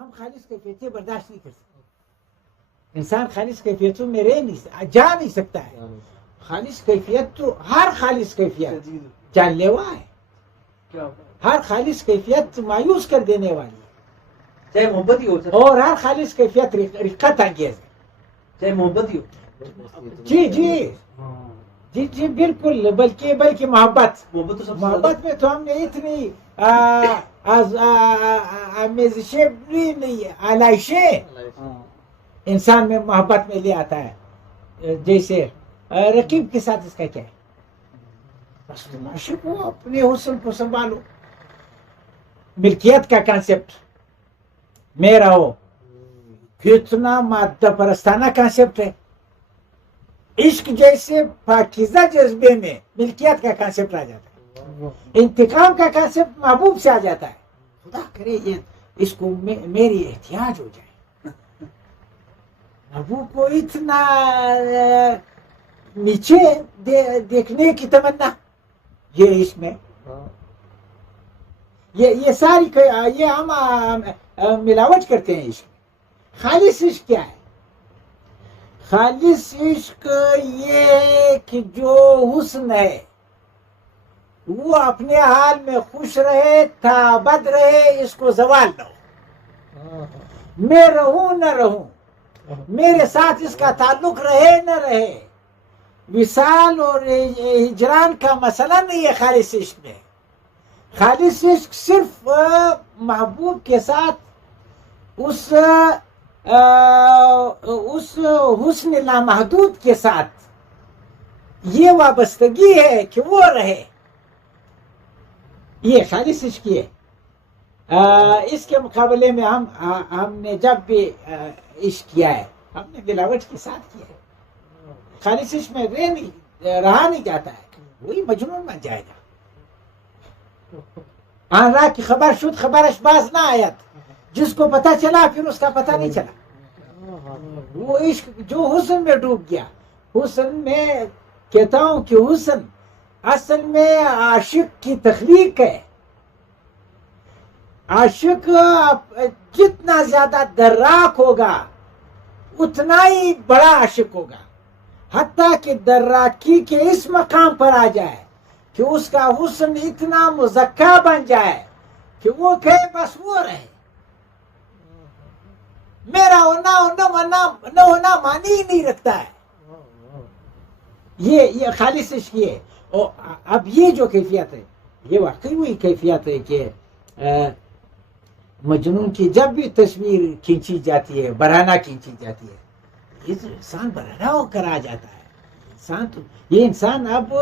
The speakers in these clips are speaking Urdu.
ہم خالص کیفیتیں برداشت نہیں کر سکتے. انسان خالص کیفیتوں میں رہ نہیں جا نہیں سکتا ہے. خالص کیفیت تو ہر خالص کیفیت جان لیوا ہے. ہر خالص کیفیت مایوس کر دینے والی ہے. چاہے محبت ہی ہو اور ہر خالص کیفیت رقت انگیز ہے. چاہے محبت ہی ہو. جی جی جی جی بالکل. بلکہ محبت میں تو ہم نے اتنی آمیزشیں بھی نہیں ہے، آلائشیں انسان میں محبت میں لے آتا ہے. جیسے رقیب کے ساتھ اس کا کیا ہے؟ بس تم عاشق ہو، اپنے حسن کو سنبھالو. ملکیت کا کانسیپٹ میرا ہو کتنا مادہ پرستانہ کانسیپٹ ہے. عشق جیسے پاکیزہ جذبے میں ملکیت کا کانسیپٹ آ جاتا ہے. انتقام کا کانسیپٹ محبوب سے آ جاتا ہے. خدا کرے یہ اس کو میری احتیاج ہو جائے. محبوب کو اتنا نیچے دیکھنے کی تمنا یہ اس میں یہ ساری یہ ہم ملاوٹ کرتے ہیں. عشق خالص عشق کیا ہے؟ خالص عشق یہ ہے کہ جو حسن ہے وہ اپنے حال میں خوش رہے تا بد رہے، اس کو زوال نہ ہو. میں رہوں نہ رہوں، میرے ساتھ اس کا تعلق رہے نہ رہے، وصال اور ہجران کا مسئلہ نہیں ہے خالص عشق میں. خالص عشق صرف محبوب کے ساتھ اس حسن لامحدود کے ساتھ یہ وابستگی ہے کہ وہ رہے. یہ خالص عشق ہے. اس کے مقابلے میں ہم نے جب بھی عشق کیا ہے ہم نے ملاوٹ کے ساتھ کیا ہے. خالص عشق میں رہا نہیں جاتا ہے، وہی مجنون بن جائے گا. آن را کی خبر شد خبرش باز نہ آیت، جس کو پتہ چلا پھر اس کا پتہ نہیں چلا. وہ عشق جو حسن میں ڈوب گیا. حسن میں کہتا ہوں کہ حسن اصل میں عاشق کی تخلیق ہے. عاشق جتنا زیادہ دراک ہوگا اتنا ہی بڑا عاشق ہوگا، حتیٰ کہ دراکی کے اس مقام پر آ جائے کہ اس کا حسن اتنا مزکا بن جائے کہ وہ کہے بس وہ رہے. میرا نہ ہونا معنی ہی نہیں رکھتا ہے. یہ خالص عشق ہے. اور اب یہ جو کیفیت ہے یہ واقعی وہی کیفیت ہے کہ مجنون کی جب بھی تصویر کھینچی جاتی ہے، برہنہ کھینچی جاتی ہے، یہ تو انسان برہنہ ہو کر آ جاتا ہے. انسان تو یہ انسان اب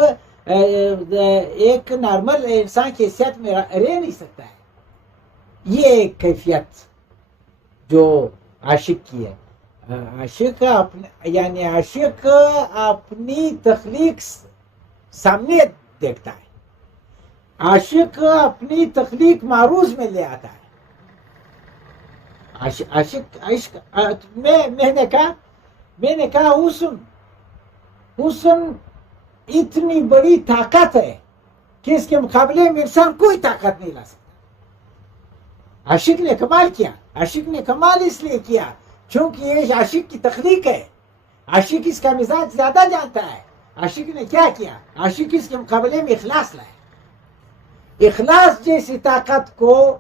ایک نارمل انسان کی حیثیت میں رہ نہیں سکتا ہے. یہ ایک کیفیت جو عاشق کی ہے. عاشق یعنی عاشق اپنی تخلیق سامنے دیکھتا ہے. عاشق اپنی تخلیق معروض میں لے آتا ہے. عشق میں نے کہا حسن اتنی بڑی طاقت ہے کہ اس کے مقابلے میں انسان کوئی طاقت نہیں لا سکتا. عاشق نے کمال کیا. عاشق نے کمال اس لیے کیا چونکہ یہ عاشق کی تخلیق ہے. عاشق اس کا مزاج زیادہ جانتا ہے. عاشق نے کیا کیا؟ عاشق اس کے مقابلے میں اخلاص لائے. اخلاص جیسی طاقت کو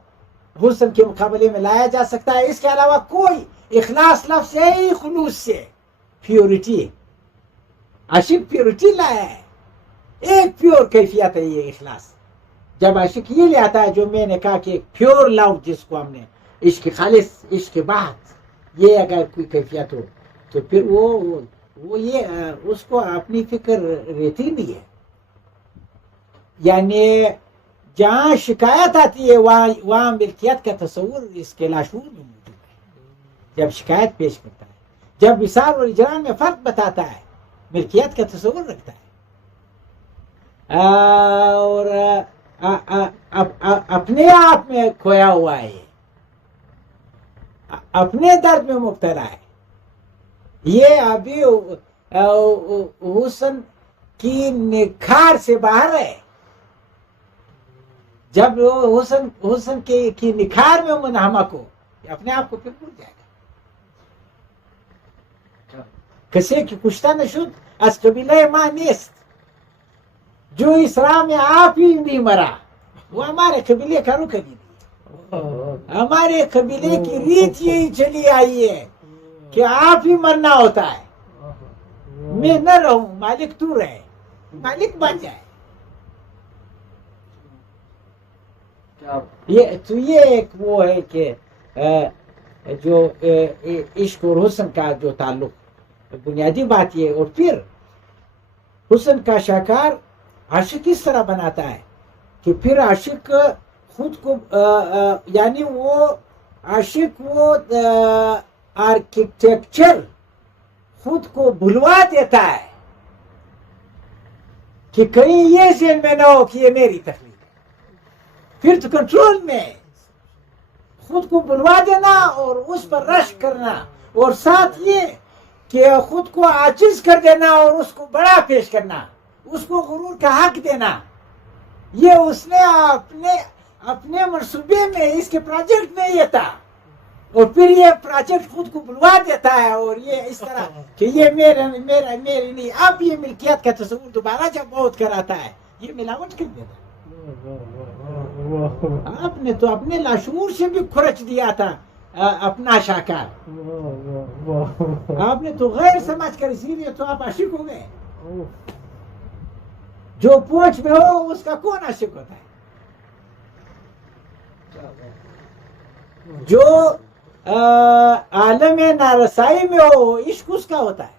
حسن کے مقابلے میں لایا جا سکتا ہے. اس کے علاوہ کوئی اخلاص لفظ ہے ہی خلوص سے، پیورٹی. عاشق پیورٹی لایا ہے. ایک پیور کیفیت ہے یہ اخلاص. جب عاشق یہ لے آتا ہے جو میں نے کہا کہ ایک پیور لو جس کو ہم نے عشق خالص عشق کے بعد یہ اگر کوئی کیفیت ہو تو پھر وہ یہ اس کو اپنی فکر رہتی نہیں ہے. یعنی جہاں شکایت آتی ہے وہاں ملکیت کا تصور اس کے لاشعور میں موجود ہے. جب شکایت پیش کرتا ہے، جب وصال اور ہجران میں فرق بتاتا ہے، ملکیت کا تصور رکھتا ہے اور اپنے آپ میں کھویا ہوا ہے، اپنے درد میں مبتلا ہے. یہ ابھی حسن کی نکھار سے باہر ہے. جب حسن کی نکھار میں منہمک ہو اپنے آپ کو پھر بھول جائے گا. کسی کی کشتہ نشد از قبیلہ ما نیست. جو اس راہ میں آپ ہی نہیں مرا وہ ہمارے قبیلے کا رکن ہی نہیں. ہمارے قبیلے کی ریت یہی چلی آئی ہے کہ آپ ہی مرنا ہوتا ہے. میں نہ رہوں، مالک تو رہے، مالک بن جائے. یہ ایک وہ ہے کہ جو عشق اور حسن کا جو تعلق، بنیادی بات یہ. اور پھر حسن کا شاہکار عاشق اس طرح بناتا ہے کہ پھر عاشق خود کو یعنی وہ عاشق وہ آرکیٹیکچر خود کو بھلوا دیتا ہے کہ کہیں یہ ذہن میں نہ ہو کہ یہ میری تخلیق ہے. پھر تو کنٹرول میں خود کو بلوا دینا اور اس پر رشک کرنا، اور ساتھ یہ کہ خود کو عاجز کر دینا اور اس کو بڑا پیش کرنا، اس کو غرور کا حق دینا. یہ اس نے اپنے منصوبے میں، اس کے پروجیکٹ میں یہ تھا. اور پھر یہ پروجیکٹ خود کو بلوا دیتا ہے اور یہ اس طرح کہ یہ میرے نہیں. اب یہ ملکیت کا تصور دوبارہ جب بہت کراتا ہے یہ ملاوٹ کر دیتا ہے. آپ نے تو اپنے لاشعور سے بھی کھرچ دیا تھا اپنا شاہکار. آپ نے تو غیر سمجھ کر، اسی لیے تو آپ عاشق ہو گئے. جو پوچھ میں ہو اس کا کون عاشق ہوتا ہے؟ جو عالم نارسائی میں ہو عشق اس کا ہوتا ہے.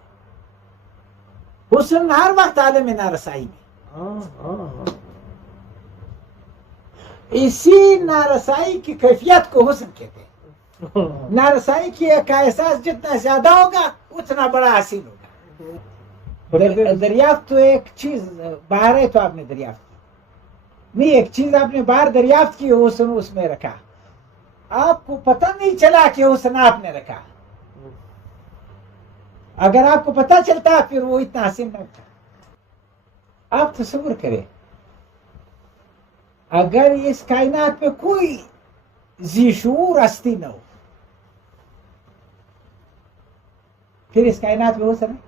حسن ہر وقت عالم نارسائی میں. اسی نارسائی کی کیفیت کو حسن کہتے ہیں. نارسائی کی کا احساس جتنا زیادہ ہوگا اتنا بڑا حسین ہوگا. دریافت تو ایک چیز باہر ہے تو آپ نے دریافت کی نہیں، ایک چیز آپ نے باہر دریافت کی، حسن اس میں رکھا. آپ کو پتہ نہیں چلا کہ حسن آپ نے رکھا. اگر آپ کو پتہ چلتا پھر وہ اتنا حسین نہ تھا. آپ تصور کریں اگر اس کائنات میں کوئی ذی شعور ہستی نہ ہو، پھر اس کائنات میں حسن ہے؟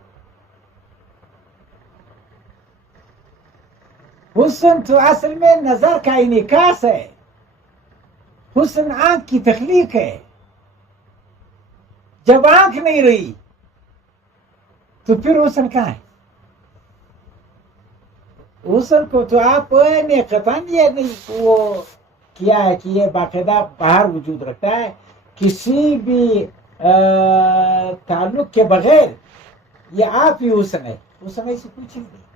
حسن تو اصل میں نظر کا انعکاس ہے. حسن آنکھ کی تخلیق ہے. جب آنکھ نہیں رہی تو پھر حسن کہاں ہے؟ حسن کو تو آپ نے قطعاً یہ نہیں وہ کیا ہے کہ یہ باقاعدہ باہر وجود رکھتا ہے. کسی بھی تعلق کے بغیر یہ آپ ہی حسن ہے. حسن ایسی کوئی چیز نہیں.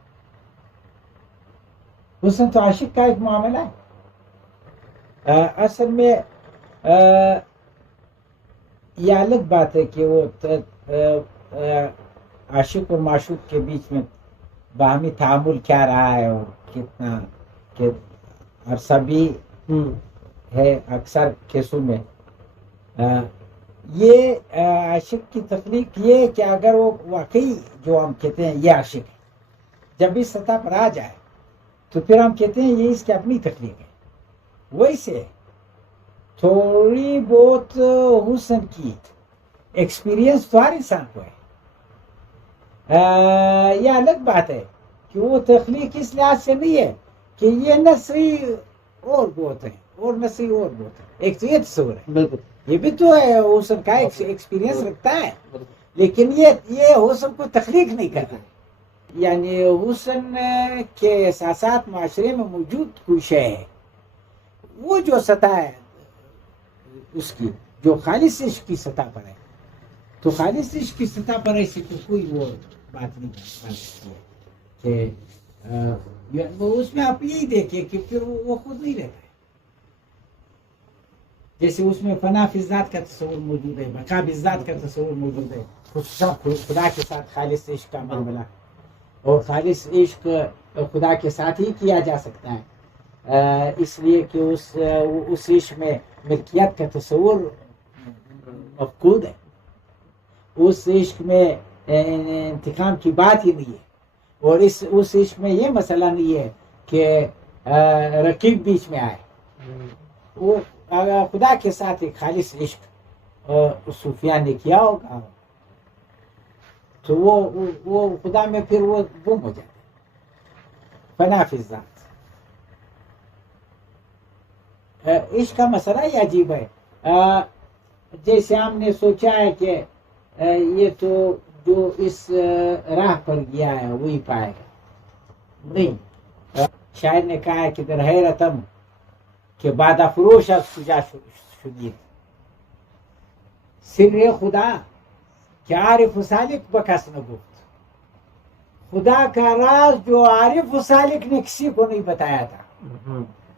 حسن تو عاشق کا ایک معاملہ ہے. اصل میں یہ الگ بات ہے کہ وہ عاشق اور معشوق کے بیچ میں باہمی تعامل کیا رہا ہے اور کتنا کہ عرصہ بھی ہے اکثر کیسوں میں. یہ عاشق کی تخلیق یہ کہ اگر وہ واقعی جو ہم کہتے ہیں یہ عاشق ہے، جب اس سطح پر آ جائے تو پھر ہم کہتے ہیں یہ اس کی اپنی تخلیق ہے. ویسے تھوڑی بہت حسن کی ایکسپیرینس تو ہر انسان کو ہے. یہ الگ بات ہے کہ وہ تخلیق اس لحاظ سے نہیں ہے کہ یہ نثری اور بہت ہے اور نثری اور بہت ہے. ایک تو یہ تصور ہے، بالکل یہ بھی تو ہے حسن کا ایکسپیرینس رکھتا ہے، لیکن یہ حسن کو تخلیق نہیں کرتا. یعنی حسن کے احساسات معاشرے میں موجود کوئی شے ہے، وہ جو سطح ہے اس کی جو خالص عشق کی سطح پر ہے، تو خالص عشق کی سطح پر ایسی تو کوئی وہ بات نہیں بن سکتی ہے کہ اس میں آپ یہی دیکھیں کہ پھر وہ خود نہیں رہتا ہے. جیسے اس میں فنا فی ذات کا تصور موجود ہے، بقا فی ذات کا تصور موجود ہے، خدا کے ساتھ خالص عشق کا معاملہ، اور خالص عشق خدا کے ساتھ ہی کیا جا سکتا ہے اس لیے کہ اس عشق میں ملکیت کا تصور مفقود ہے. اس عشق میں انتقام کی بات ہی نہیں ہے، اور اس عشق میں یہ مسئلہ نہیں ہے کہ رقیب بیچ میں آئے. وہ خدا کے ساتھ ایک خالص عشق صوفیہ نے کیا ہوگا تو وہ خدا میں پھر وہ گم ہو جاتا ہے، فنا فی الذات۔ عشق کا مسئلہ ہی عجیب ہے، جیسے ہم نے سوچا ہے کہ یہ تو جو اس راہ پر گیا ہے وہی پائے گا، نہیں۔ شاعر نے کہا ہے کہ در حیرتم کہ بعد فروش از کجا شدید، سر خدا کہ عارف و سالک بکس نہ گفت، خدا کا راز جو عارف و سالک نے کسی کو نہیں بتایا تھا۔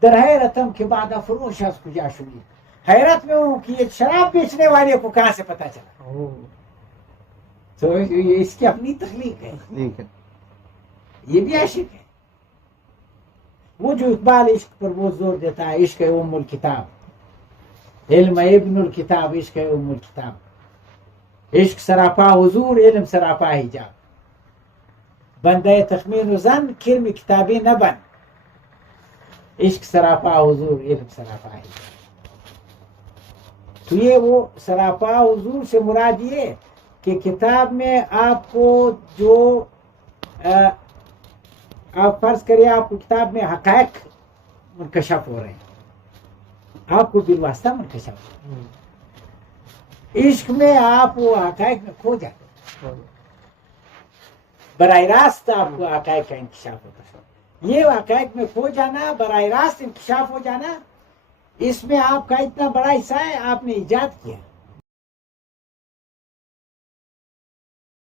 در حیرتم کہ بعد فروش از کجا شدید، حیرت میں ہوں کہ یہ شراب بیچنے والے کو کہاں سے پتہ چلا۔ تو یہ اس کی اپنی تخلیق ہے، یہ بھی عاشق ہے۔ وہ جو اقبال عشق پر وہ زور دیتا ہے، عشق ہے ام الکتاب، علم ابن الکتاب، عشق ہے ام الکتاب، عشق سراپا حضور، علم سراپا حجاب، بندے تخمین و زن کرم کتابی نہ بن، عشق سراپا حضور، علم سراپا حجاب۔ تو یہ وہ سراپا حضور سے مراد یہ کہ کتاب میں آپ کو جو آپ فرض کریں آپ کو کتاب میں حقائق منکشف ہو رہے ہیں، آپ کو بالواسطہ منکشف ہو رہے ہیں۔ عشق میں آپ وہ حقائق میں کھو جاتے ہیں، براہ راست آپ کو حقائق کا انکشاف ہوتا ہے۔ یہ حقائق میں کھو جانا، براہ راست انکشاف ہو جانا، اس میں آپ کا اتنا بڑا حصہ ہے، آپ نے ایجاد کیا۔